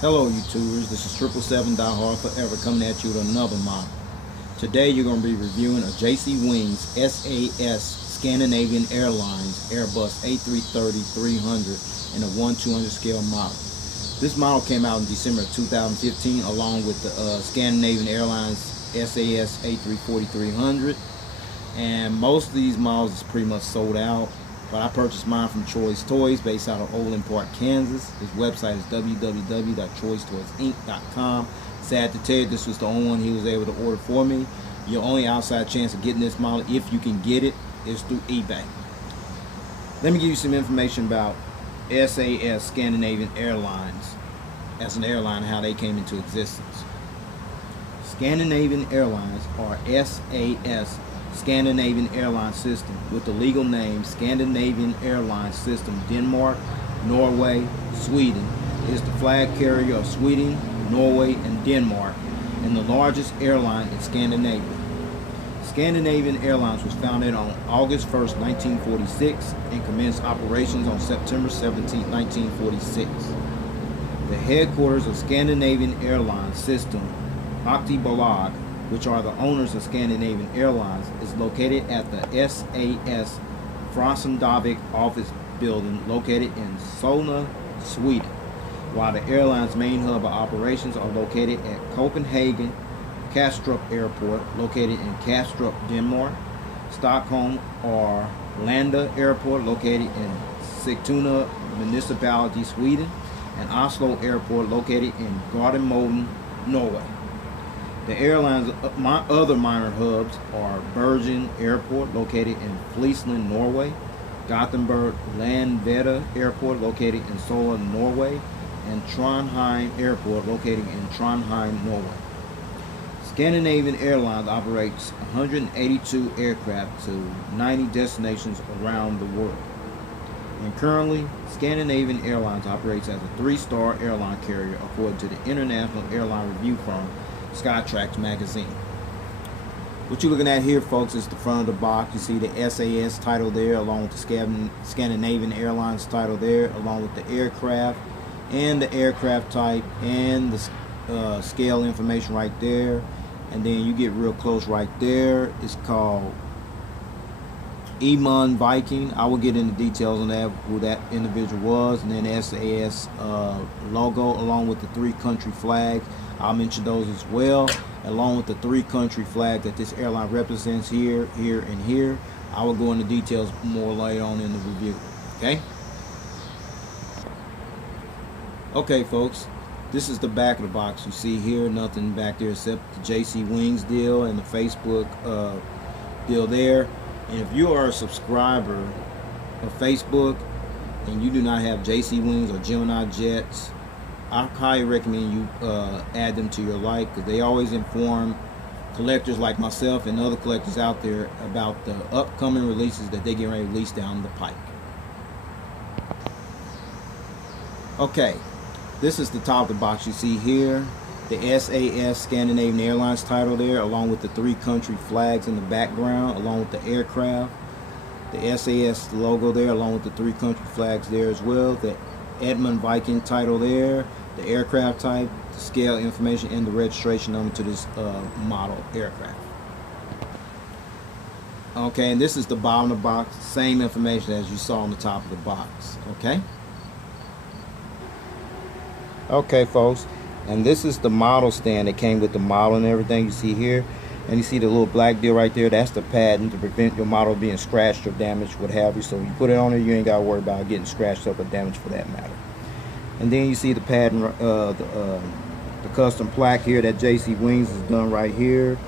Hello YouTubers, this is 777 Die Hard Forever coming at you with another model. Today you're going to be reviewing a JC Wings SAS Scandinavian Airlines Airbus A330-300 in a 1/200 scale model. This model came out in December of 2015 along with the Scandinavian Airlines SAS A340-300, and most of these models is pretty much sold out. But I purchased mine from Choice Toys based out of Overland Park, Kansas. His website is www.choicetoysinc.com. Sad to tell you, this was the only one he was able to order for me. Your only outside chance of getting this model, if you can get it, is through eBay. Let me give you some information about SAS Scandinavian Airlines as an airline and how they came into existence. Scandinavian Airlines, or SAS Scandinavian Airlines System, with the legal name Scandinavian Airlines System Denmark, Norway, Sweden, is the flag carrier of Sweden, Norway, and Denmark, and the largest airline in Scandinavia. Scandinavian Airlines was founded on August 1st, 1946, and commenced operations on September 17th, 1946. The headquarters of Scandinavian Airlines System, Aktiebolag, which are the owners of Scandinavian Airlines, is located at the SAS Frosendavik office building located in Solna, Sweden, while the airline's main hub of operations are located at Copenhagen Kastrup Airport, located in Kastrup, Denmark, Stockholm or Landa Airport, located in Sigtuna Municipality, Sweden, and Oslo Airport, located in Gardermoen, Norway. The airline's other minor hubs are Bergen Airport, located in Flesland, Norway, Gothenburg Landvetter Airport, located in Sola, Norway, and Trondheim Airport, located in Trondheim, Norway. Scandinavian Airlines operates 182 aircraft to 90 destinations around the world. And currently, Scandinavian Airlines operates as a 3-star airline carrier according to the international airline review firm Skytrax magazine. What you're looking at here, folks, is the front of the box. You see the SAS title there, along with the Scandinavian Airlines title there, along with the aircraft and the aircraft type and the scale information right there. And then you get real close right there. It's called Emon Viking. I will get into details on that, who that individual was, and then the SAS logo along with the 3 country flags. I'll mention those as well, along with the 3 country flags that this airline represents here, here, and here. I will go into details more later on in the review. Okay, folks, this is the back of the box. You see here, nothing back there except the JC Wings deal and the Facebook deal there. And if you are a subscriber of Facebook and you do not have JC Wings or Gemini Jets, I highly recommend you add them to your like, because they always inform collectors like myself and other collectors out there about the upcoming releases that they get ready to release down the pike. Okay, this is the top of the box. You see here the SAS Scandinavian Airlines title there, along with the 3 country flags in the background, along with the aircraft, the SAS logo there, along with the 3 country flags there as well, the Edmund Viking title there, the aircraft type, the scale information, and the registration number to this model aircraft. Okay, and this is the bottom of the box, same information as you saw on the top of the box. Okay, folks, and this is the model stand that came with the model and everything. You see here, and you see the little black deal right there, that's the padding to prevent your model being scratched or damaged, what have you. So you put it on there, you ain't got to worry about getting scratched up or damaged for that matter. And then you see the padding, the custom plaque here that JC Wings has done right here,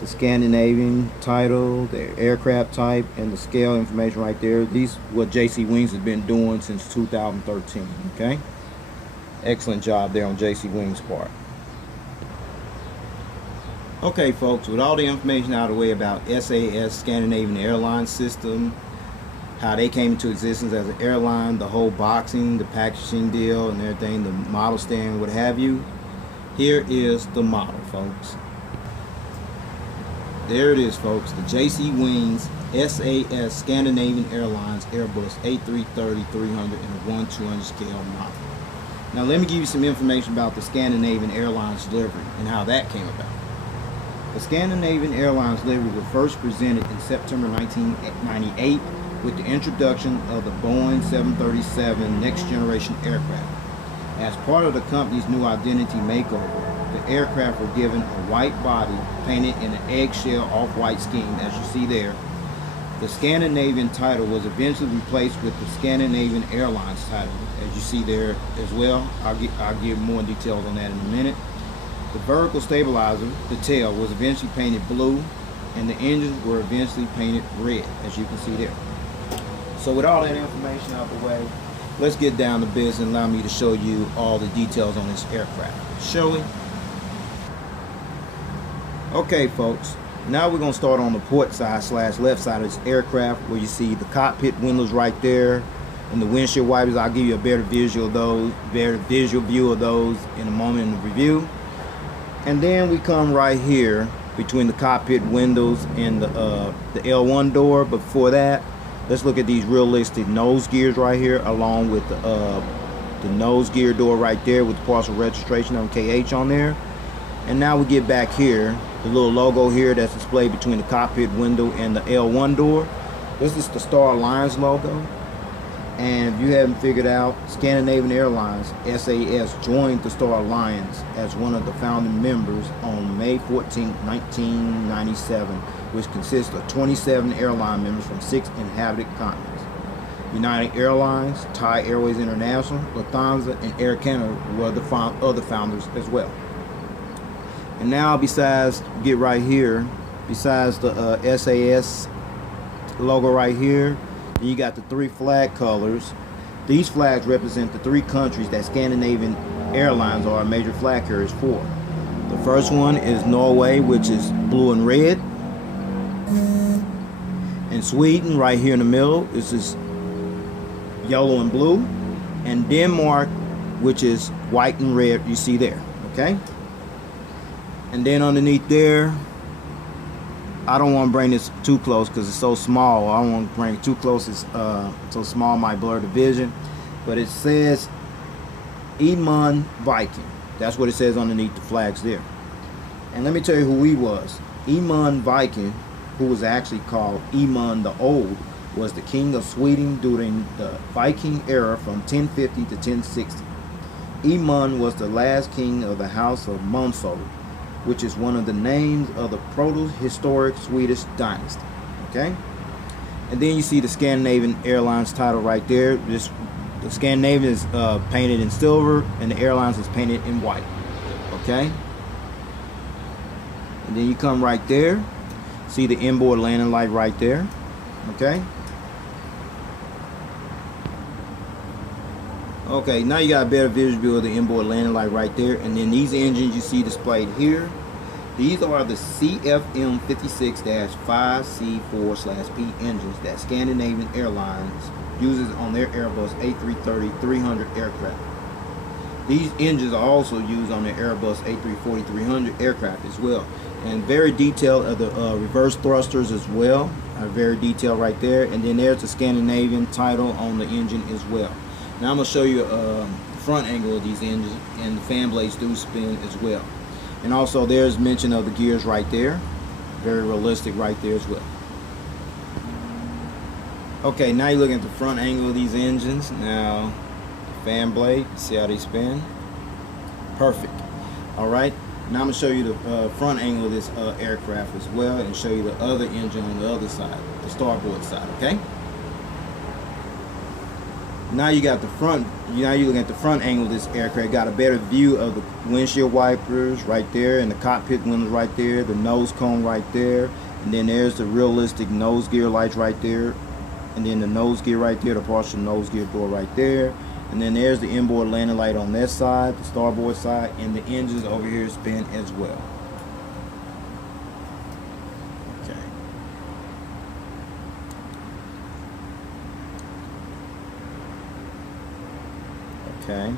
the Scandinavian title, the aircraft type, and the scale information right there. These what JC Wings has been doing since 2013. Okay, excellent job there on JC Wings' part. Okay, folks, with all the information out of the way about SAS Scandinavian Airlines System, how they came into existence as an airline, the whole boxing, the packaging deal and everything, the model stand, what have you, here is the model, folks. There it is, folks, the JC Wings SAS Scandinavian Airlines Airbus A330-300 in a 1/200 scale model. Now let me give you some information about the Scandinavian Airlines livery and how that came about. The Scandinavian Airlines livery was first presented in September 1998 with the introduction of the Boeing 737 next generation aircraft. As part of the company's new identity makeover, the aircraft were given a white body painted in an eggshell off-white scheme, as you see there. The Scandinavian title was eventually replaced with the Scandinavian Airlines title, as you see there as well. I'll give more details on that in a minute. The vertical stabilizer, the tail, was eventually painted blue, and the engines were eventually painted red, as you can see there. So with all that information out the way, let's get down to business and allow me to show you all the details on this aircraft. Shall we? Okay, folks. Now we're going to start on the port side / left side of this aircraft, where you see the cockpit windows right there and the windshield wipers. I'll give you a better visual view of those in a moment in the review. And then we come right here between the cockpit windows and the L1 door. But before that, let's look at these realistic nose gears right here, along with the nose gear door right there with the parcel registration on KH on there. And now we get back here, the little logo here that's displayed between the cockpit window and the L1 door. This is the Star Alliance logo. And if you haven't figured out, Scandinavian Airlines SAS joined the Star Alliance as one of the founding members on May 14, 1997, which consists of 27 airline members from 6 inhabited continents. United Airlines, Thai Airways International, Lufthansa, and Air Canada were the other founders as well. And now, get right here, besides the SAS logo right here, you got the 3 flag colors. These flags represent the 3 countries that Scandinavian Airlines are major flag carriers for. The first one is Norway, which is blue and red. And Sweden, right here in the middle, is this yellow and blue. And Denmark, which is white and red, you see there, okay? And then underneath there, I don't want to bring this too close because it's so small. I don't want to bring it too close. It's so small, might blur the vision. But it says Eamon Viking. That's what it says underneath the flags there. And let me tell you who he was. Eamon Viking, who was actually called Eamon the Old, was the king of Sweden during the Viking era from 1050 to 1060. Eamon was the last king of the House of Monsol, which is one of the names of the proto-historic Swedish dynasty. Okay? And then you see the Scandinavian Airlines title right there. The Scandinavian is painted in silver, and the Airlines is painted in white. Okay? And then you come right there. See the inboard landing light right there. Okay? Okay, now you got a better visual of the inboard landing light right there. And then these engines you see displayed here, these are the CFM 56-5C4/P engines that Scandinavian Airlines uses on their Airbus A330-300 aircraft. These engines are also used on the Airbus A340-300 aircraft as well. And very detailed of the reverse thrusters as well, are very detailed right there. And then there's the Scandinavian title on the engine as well. Now I'm going to show you a front angle of these engines, and the fan blades do spin as well. And also there's mention of the gears right there. Very realistic right there as well. Okay, now you're looking at the front angle of these engines. Now, fan blade, see how they spin? Perfect. Alright, now I'm going to show you the front angle of this aircraft as well, and show you the other engine on the other side, the starboard side, okay? Now you got the front. Now you're looking at the front angle of this aircraft. Got a better view of the windshield wipers right there, and the cockpit windows right there, the nose cone right there, and then there's the realistic nose gear lights right there, and then the nose gear right there, the partial nose gear door right there, and then there's the inboard landing light on that side, the starboard side, and the engines over here spin as well. Okay.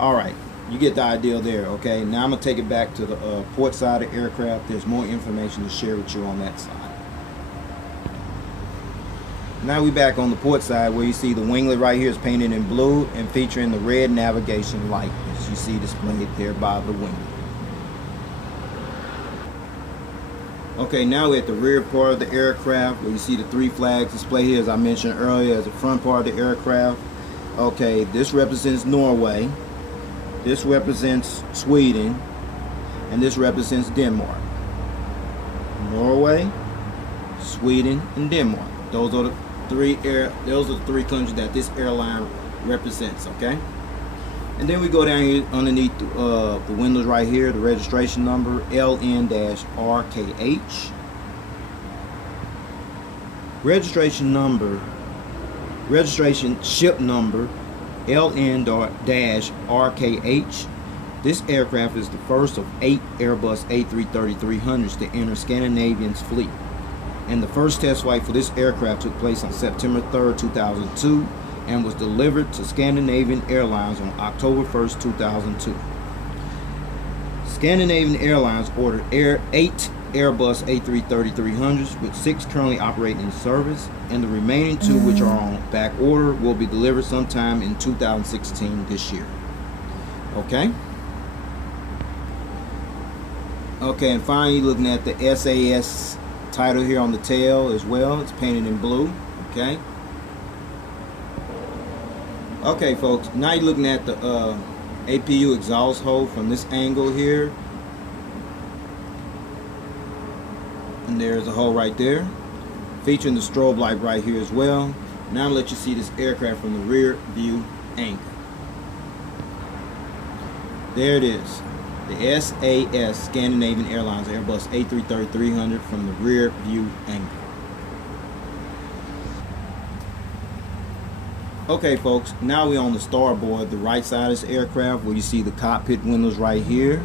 All right. You get the idea there. Okay. Now I'm going to take it back to the port side of the aircraft. There's more information to share with you on that side. Now we back on the port side, where you see the winglet right here is painted in blue and featuring the red navigation light, as you see displayed there by the winglet. Okay, now we're at the rear part of the aircraft, where you see the 3 flags displayed here, as I mentioned earlier, as the front part of the aircraft. Okay, this represents Norway, this represents Sweden, and this represents Denmark. Norway, Sweden, and Denmark. Those are the three countries that this airline represents. Okay, and then we go down here underneath the windows right here, the registration number LN-RKH. Registration ship number LN-RKH. This aircraft is the first of 8 Airbus A330-300s to enter Scandinavian's fleet. And the first test flight for this aircraft took place on September 3rd, 2002, and was delivered to Scandinavian Airlines on October 1st, 2002. Scandinavian Airlines ordered 8 Airbus A330-300s, with 6 currently operating in service, and the remaining 2, which are on back order, will be delivered sometime in 2016 this year. Okay? Okay, and finally, looking at the SAS title here on the tail as well. It's painted in blue. Okay. Okay, folks. Now you're looking at the APU exhaust hole from this angle here, and there's a hole right there, featuring the strobe light right here as well. Now I'll let you see this aircraft from the rear view angle. There it is. The SAS Scandinavian Airlines Airbus A330-300 from the rear view angle. Okay, folks, now we're on the starboard, the right side of this aircraft, where you see the cockpit windows right here,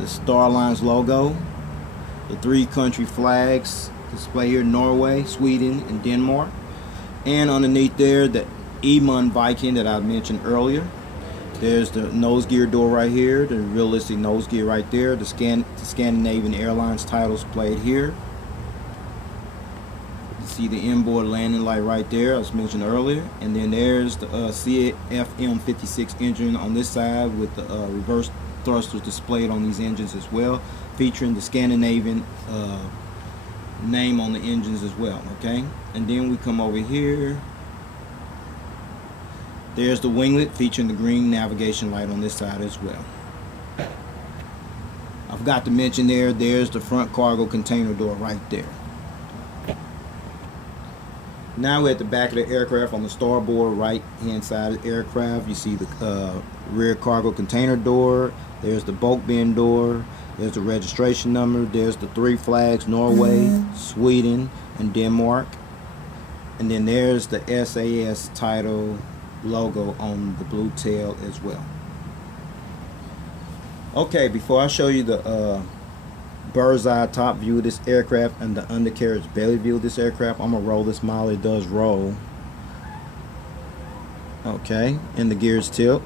the Star Alliance logo, the 3 country flags displayed here: Norway, Sweden, and Denmark, and underneath there the Emund Viking that I mentioned earlier. There's the nose gear door right here, the realistic nose gear right there, the Scandinavian Airlines titles played here. You see the inboard landing light right there, as mentioned earlier. And then there's the CFM56 engine on this side, with the reverse thrusters displayed on these engines as well, featuring the Scandinavian name on the engines as well. Okay, and then we come over here. There's the winglet featuring the green navigation light on this side as well. I forgot to mention there's the front cargo container door right there. Now we're at the back of the aircraft on the starboard right hand side of the aircraft. You see the rear cargo container door. There's the bulk bin door. There's the registration number. There's the 3 flags: Norway, Sweden, and Denmark. And then there's the SAS title logo on the blue tail as well. Okay, before I show you the bird's eye top view of this aircraft and the undercarriage belly view of this aircraft, I'm gonna roll this model. It does roll. Okay, and the gears tilt.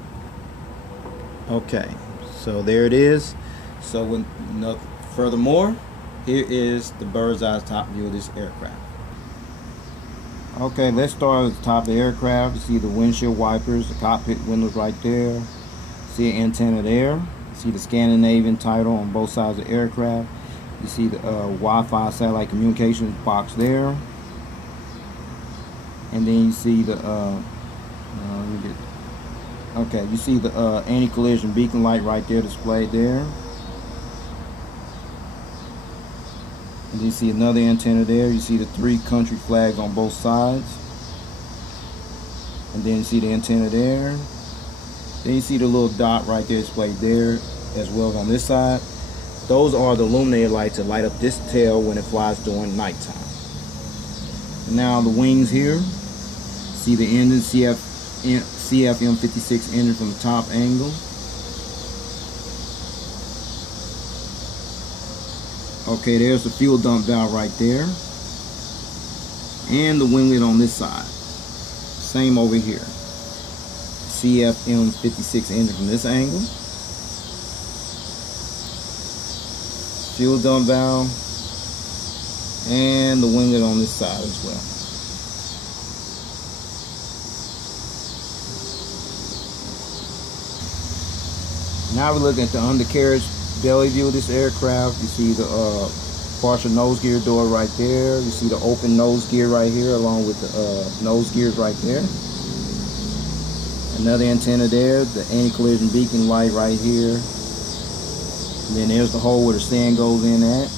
Okay, so there it is. So with furthermore, here is the bird's eye top view of this aircraft. Okay, let's start at the top of the aircraft. You see the windshield wipers, the cockpit windows right there. See an antenna there. You see the Scandinavian title on both sides of the aircraft. You see the Wi-Fi satellite communications box there. And then you see the you see the anti-collision beacon light right there displayed there. And you see another antenna there. You see the 3 country flags on both sides. And then you see the antenna there. Then you see the little dot right there displayed there, as well as on this side. Those are the illuminated lights that light up this tail when it flies during nighttime. And now the wings here. See the engine, CFM56 engine from the top angle. Okay, there's the fuel dump valve right there. And the winglet on this side. Same over here. CFM56 engine from this angle. Fuel dump valve. And the winglet on this side as well. Now we're looking at the undercarriage belly view of this aircraft. You see the partial nose gear door right there. You see the open nose gear right here along with the nose gears right there. Another antenna there, the anti-collision beacon light right here. And then there's the hole where the stand goes in at.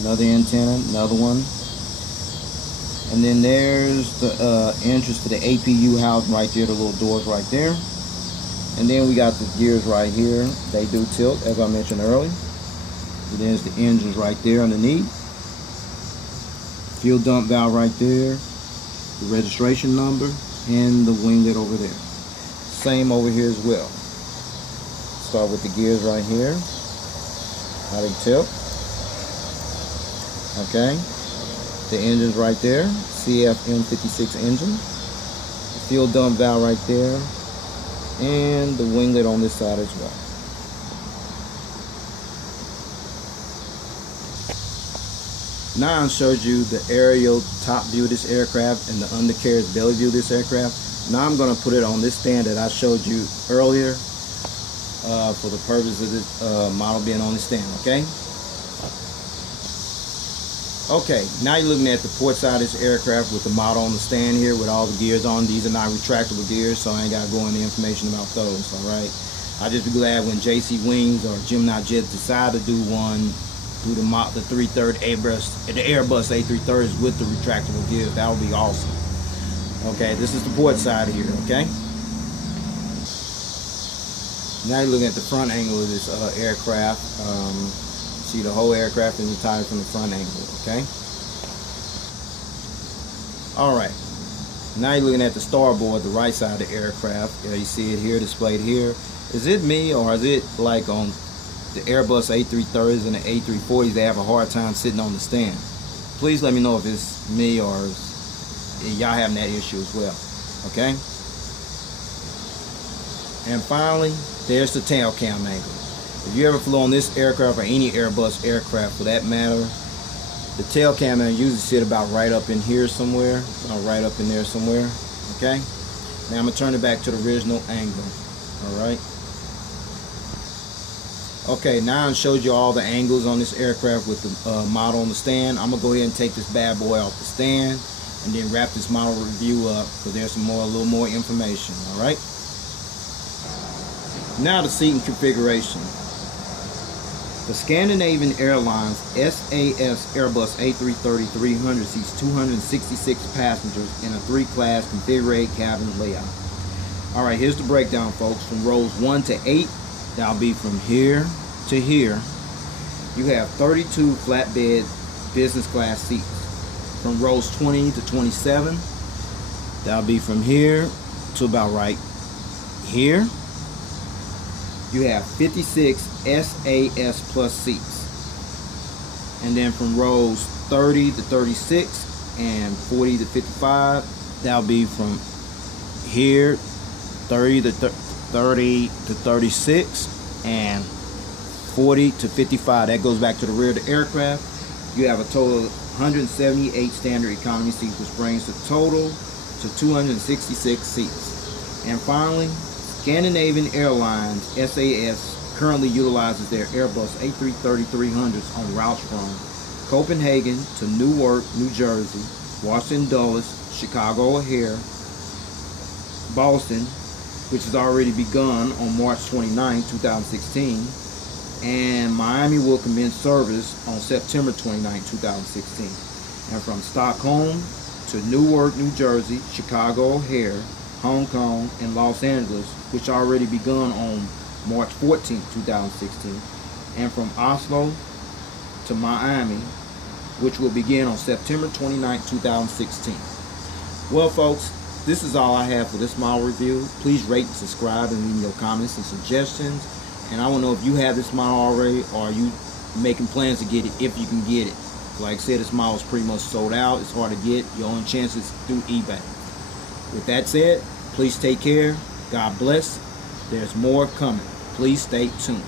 Another antenna, another one. And then there's the entrance to the APU housing right there, the little doors right there. And then we got the gears right here. They do tilt, as I mentioned earlier. And there's the engines right there underneath. Fuel dump valve right there. The registration number and the winglet over there. Same over here as well. Start with the gears right here. How they tilt. Okay. The engines right there. CF-M56 engine. The fuel dump valve right there. And the winglet on this side as well. Now I showed you the aerial top view of this aircraft and the undercarriage belly view of this aircraft. Now I'm going to put it on this stand that I showed you earlier for the purpose of this model being on the stand, okay? Okay, now you're looking at the port side of this aircraft with the model on the stand here with all the gears on. These are not retractable gears, so I ain't got to go into information about those, alright? I'll just be glad when JC Wings or Gemini Jet decide to do one, do the 330 Airbus, the Airbus A330s with the retractable gears. That would be awesome. Okay, this is the port side here, okay? Now you're looking at the front angle of this aircraft. See the whole aircraft is retired from the front angle, okay? Alright, now you're looking at the starboard, the right side of the aircraft. You see it here, displayed here. Is it me, or is it like on the Airbus A330s and the A340s, they have a hard time sitting on the stand? Please let me know if it's me or y'all having that issue as well, okay? And finally, there's the tail cam angle. If you ever flew on this aircraft or any Airbus aircraft for that matter, the tail cam angle usually sit about right up in here somewhere, right up in there somewhere, okay? Now I'm going to turn it back to the original angle, alright? Okay, now I showed you all the angles on this aircraft with the model on the stand. I'm going to go ahead and take this bad boy off the stand and then wrap this model review up because there's a little more information, alright? Now the seating configuration. The Scandinavian Airlines SAS Airbus A330-300 seats 266 passengers in a 3-class configured cabin layout. Alright, here's the breakdown, folks. From rows 1 to 8, that'll be from here to here. You have 32 flatbed business class seats. From rows 20 to 27, that'll be from here to about right here. You have 56 SAS plus seats. And then from rows 30 to 36 and 40 to 55, that'll be from here 30 to 36 and 40 to 55. That goes back to the rear of the aircraft. You have a total of 178 standard economy seats, which brings the total to 266 seats. And finally, Scandinavian Airlines SAS currently utilizes their Airbus A330-300s on routes from Copenhagen to Newark, New Jersey, Washington Dulles, Chicago O'Hare, Boston, which has already begun on March 29, 2016, and Miami will commence service on September 29, 2016. And from Stockholm to Newark, New Jersey, Chicago O'Hare, Hong Kong, and Los Angeles, which already begun on March 14, 2016, and from Oslo to Miami, which will begin on September 29, 2016. Well, folks, this is all I have for this model review. Please rate and subscribe and leave me your comments and suggestions. And I want to know if you have this model already, or are you making plans to get it if you can get it. Like I said, this model is pretty much sold out. It's hard to get. Your only chance is through eBay. With that said, please take care. God bless. There's more coming. Please stay tuned.